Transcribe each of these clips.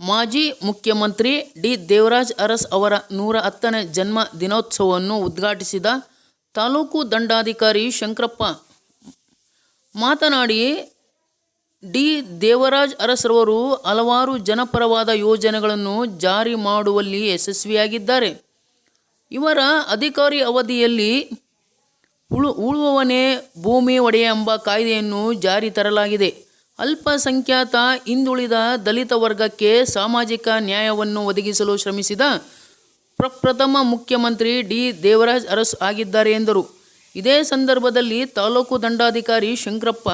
ಮಾಜಿ ಮುಖ್ಯಮಂತ್ರಿ ಡಿ ದೇವರಾಜ್ ಅರಸ್ ಅವರ ನೂರ ಹತ್ತನೇ ಜನ್ಮ ದಿನೋತ್ಸವವನ್ನು ಉದ್ಘಾಟಿಸಿದ ತಾಲೂಕು ದಂಡಾಧಿಕಾರಿ ಶಂಕರಪ್ಪ ಮಾತನಾಡಿ, ಡಿ ದೇವರಾಜ್ ಅರಸ್ರವರು ಹಲವಾರು ಜನಪರವಾದ ಯೋಜನೆಗಳನ್ನು ಜಾರಿ ಮಾಡುವಲ್ಲಿ ಯಶಸ್ವಿಯಾಗಿದ್ದಾರೆ. ಇವರ ಅಧಿಕಾರಿ ಅವಧಿಯಲ್ಲಿ ಉಳು, ಉಳುವವನೇ ಭೂಮಿ ಒಡೆಯ ಎಂಬ ಕಾಯ್ದೆಯನ್ನು ಜಾರಿ ತರಲಾಗಿದೆ. ಅಲ್ಪಸಂಖ್ಯಾತ ಹಿಂದುಳಿದ ದಲಿತ ವರ್ಗಕ್ಕೆ ಸಾಮಾಜಿಕ ನ್ಯಾಯವನ್ನು ಒದಗಿಸಲು ಶ್ರಮಿಸಿದ ಪ್ರಪ್ರಥಮ ಮುಖ್ಯಮಂತ್ರಿ ಡಿ ದೇವರಾಜ್ ಅರಸ್ ಆಗಿದ್ದಾರೆ ಎಂದರು. ಇದೇ ಸಂದರ್ಭದಲ್ಲಿ ತಾಲೂಕು ದಂಡಾಧಿಕಾರಿ ಶಂಕರಪ್ಪ,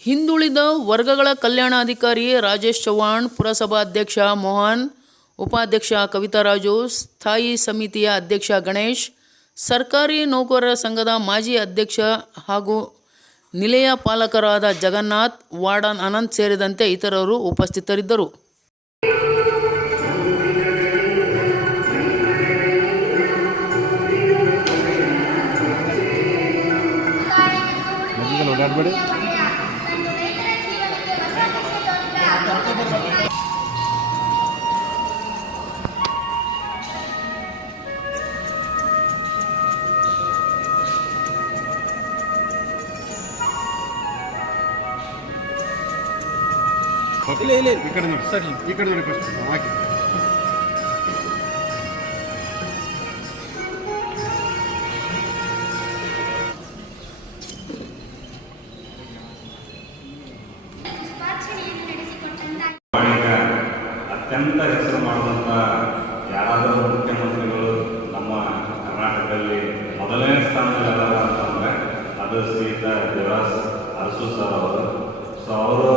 ಹಿಂದುಳಿದ ವರ್ಗಗಳ ಕಲ್ಯಾಣಾಧಿಕಾರಿ ರಾಜೇಶ್ ಚವ್ಹಾಣ್, ಪುರಸಭಾಧ್ಯಕ್ಷ ಮೋಹನ್, ಉಪಾಧ್ಯಕ್ಷ ಕವಿತಾರಾಜು, ಸ್ಥಾಯಿ ಸಮಿತಿಯ ಅಧ್ಯಕ್ಷ ಗಣೇಶ್, ಸರ್ಕಾರಿ ನೌಕರರ ಸಂಘದ ಮಾಜಿ ಅಧ್ಯಕ್ಷ ಹಾಗೂ ನಿಲಯ ಪಾಲಕರಾದ ಜಗನ್ನಾಥ್ ವಾರ್ಡನ್ ಅನಂತ್ ಸೇರಿದಂತೆ ಇತರರು ಉಪಸ್ಥಿತರಿದ್ದರು. ಇಲ್ಲ ಇಲ್ಲ ಈ ಕಡೆ ನೋಡಿ ಸರ್ ಈ ಕಡೆ ನೋಡಿ ಫಸ್ಟ್ ಹಾಕಿ ಅತ್ಯಂತ ಹೆಸರು ಮಾಡುವಂಥ ಯಾರಾದರೂ ಮುಖ್ಯಮಂತ್ರಿಗಳು ನಮ್ಮ ಕರ್ನಾಟಕದಲ್ಲಿ ಮೊದಲನೇ ಸ್ಥಾನದಲ್ಲಿ ಅದಾರ ಅಂತಂದರೆ ಅದು ಶ್ರೀಯುತ ದೇವರಾಜ್ ಅರಸು ಸರ್ ಅವರು. ಸೊ ಅವರು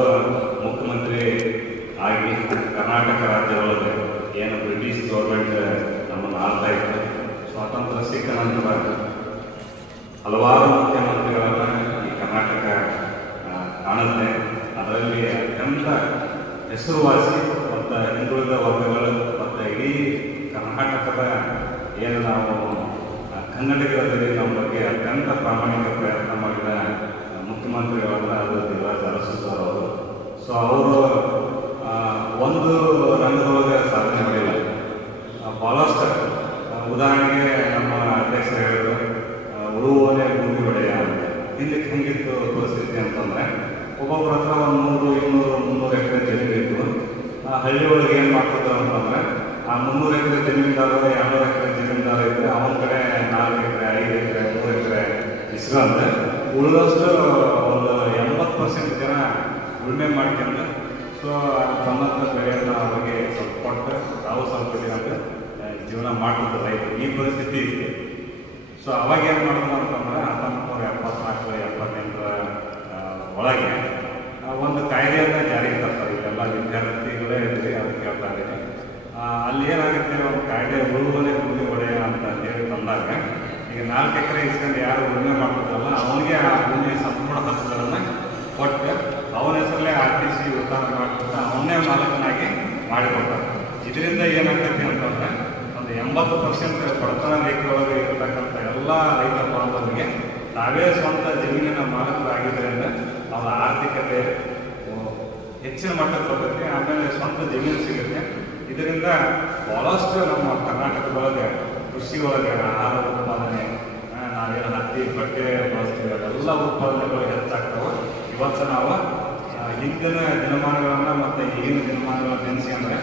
ಕರ್ನಾಟಕ ರಾಜ್ಯದೊಳಗೆ ಏನು ಬ್ರಿಟಿಷ್ ಗೌರ್ಮೆಂಟ್ ನಮ್ಮನ್ನು ಆಳ್ತಾ ಇತ್ತು. ಸ್ವಾತಂತ್ರ್ಯ ಸಿಕ್ಕ ನಂತರ ಹಲವಾರು ಮುಖ್ಯಮಂತ್ರಿಗಳನ್ನು ಈ ಕರ್ನಾಟಕ ಕಾಣುತ್ತೆ. ಅದರಲ್ಲಿ ಅತ್ಯಂತ ಹೆಸರುವಾಸಿ ಮತ್ತು ಹಿಂದುಳಿದ ವರ್ಗಗಳು ಮತ್ತು ಇಡೀ ಕರ್ನಾಟಕದ ಏನು ನಾವು ಕನ್ನಡಿಗರಲ್ಲಿ ನಮ್ಮ ಬಗ್ಗೆ ಅತ್ಯಂತ ಪ್ರಾಮಾಣಿಕ ಪ್ರಯತ್ನ ಮಾಡಿದ ಮುಖ್ಯಮಂತ್ರಿಗಳನ್ನು ಅದು ದೇವರಾಜ್ ಉದಾಹರಣೆಗೆ ನಮ್ಮ ಅಧ್ಯಕ್ಷರು ಹೇಳಿದ್ರು ಉಳುವನೆ ಭೂಮಿ ಒಡೆಯ ಅಂತ. ಹಿಂದಕ್ಕೆ ಹೆಂಗಿತ್ತು ಪರಿಸ್ಥಿತಿ ಅಂತಂದ್ರೆ ಒಬ್ಬೊಬ್ಬರ ಹತ್ರ ಒಂದು ನೂರು, ಇನ್ನೂರು, ಮುನ್ನೂರು ಎಕರೆ ಜಮೀನು ಇತ್ತು. ಆ ಹಳ್ಳಿ ಒಳಗೆ ಏನು ಮಾಡ್ತಿದ್ರು ಅಂತಂದ್ರೆ, ಆ ಮುನ್ನೂರು ಎಕರೆ ಜಮೀನ್ದಾರ ಎರಡುನೂರು ಎಕರೆ ಜಮೀನ್ದಾರ ಇದ್ರೆ ಅವನ ಕಡೆ ನಾಲ್ಕು ಎಕರೆ, ಐದು ಎಕರೆ, ಮೂರು ಎಕರೆ ಇಸ್ಕೊಂಡ್ರೆ ಉಳಿದಷ್ಟು ಒಂದು ಎಂಬತ್ತು ಪರ್ಸೆಂಟ್ ಜನ ಉಳುಮೆ ಮಾಡ್ಕೊಂಡು, ಸೊ ತಮ್ಮಂಥ ಬೆಳೆಯನ್ನು ಅವರಿಗೆ ಸ್ವಲ್ಪ ಕೊಟ್ಟು, ತಾವು ಸ್ವಲ್ಪ ಜೀವನ ಮಾಡ್ತಿದ್ರು ರೈತರು, ಈ ಪರಿಸ್ಥಿತಿ ಇದೆ. ಸೊ ಅವಾಗ ಏನು ಮಾಡಿದ್ರು ಅಂತಂದ್ರೆ ಹತ್ತೊಂಬತ್ತು ಎಪ್ಪತ್ನಾಲ್ಕು ಎಪ್ಪತ್ತೆಂಟರ ಒಳಗೆ ಒಂದು ಕಾಯ್ದೆಯನ್ನು ಜಾರಿಗೆ ತರ್ತಾರೆ. ಎಲ್ಲ ವಿದ್ಯಾರ್ಥಿಗಳೇ ಇರಲಿ, ಅದು ಕೇಳ್ತಾ ಇದ್ದೀನಿ. ಅಲ್ಲಿ ಏನಾಗುತ್ತೆ, ಒಂದು ಕಾಯ್ದೆ ಉಳುವನೆ ಭೂಮಿ ಒಡೆಯ ಅಂತ ಹೇಳಿ ತಂದಾಗ, ಈಗ ನಾಲ್ಕು ಎಕರೆ ಇಸ್ಕೊಂಡು ಯಾರು ಉಳುಮೆ ಮಾಡ್ತಿದ್ರಲ್ಲ ಅವನಿಗೆ ಆ ಭೂಮಿಯ ಸಂಪೂರ್ಣ ಹಕ್ಕುಗಳನ್ನು ಕೊಟ್ಟು ಅವನ ಹೆಸರಲ್ಲೇ ಆರ್ ಟಿ ಸಿ ಉತ್ಪಾದನೆ ಮಾಡಿಕೊಟ್ಟು ಅವನ್ನೇ ಮಾಲಕನಾಗಿ ಮಾಡಿಕೊಡ್ತಾರೆ. ಇದರಿಂದ ಏನಾಗ್ತೈತಿ ಅಂತಂದ್ರೆ ಒಂದು ಎಂಬತ್ತು ಪರ್ಸೆಂಟ್ ಬಡತನ ರೇಖೆಯೊಳಗೆ ಇರತಕ್ಕಂಥ ಎಲ್ಲ ರೈತ ಬಾಂಧವರಿಗೆ ತಾವೇ ಸ್ವಂತ ಜಮೀನಿನ ಮಾಲಕರಾಗಿದ್ದರಿಂದ ಅವರ ಆರ್ಥಿಕತೆ ಹೆಚ್ಚಿನ ಮಟ್ಟಕ್ಕೆ ಬರ್ತೈತೆ ಆಮೇಲೆ ಸ್ವಂತ ಜಮೀನು ಸಿಗುತ್ತೆ. ಇದರಿಂದ ಭಾಳಷ್ಟು ನಮ್ಮ ಕರ್ನಾಟಕದೊಳಗೆ ಕೃಷಿ ಒಳಗೆ ಆಹಾರ ಉತ್ಪಾದನೆ ನಾವೇನು ಹತ್ತಿ, ಬಟ್ಟೆ ಬಳಸ್ತೀವಿ ಎಲ್ಲ ಉತ್ಪಾದನೆಗಳು ಹೆಚ್ಚಾಗ್ತವೆ. ಇವತ್ತು ನಾವು ಹಿಂದಿನ ದಿನಮಾನಗಳನ್ನು ಮತ್ತು ಈಗಿನ ದಿನಮಾನಗಳನ್ನು ನೆನೆಸಿ ಅಂದರೆ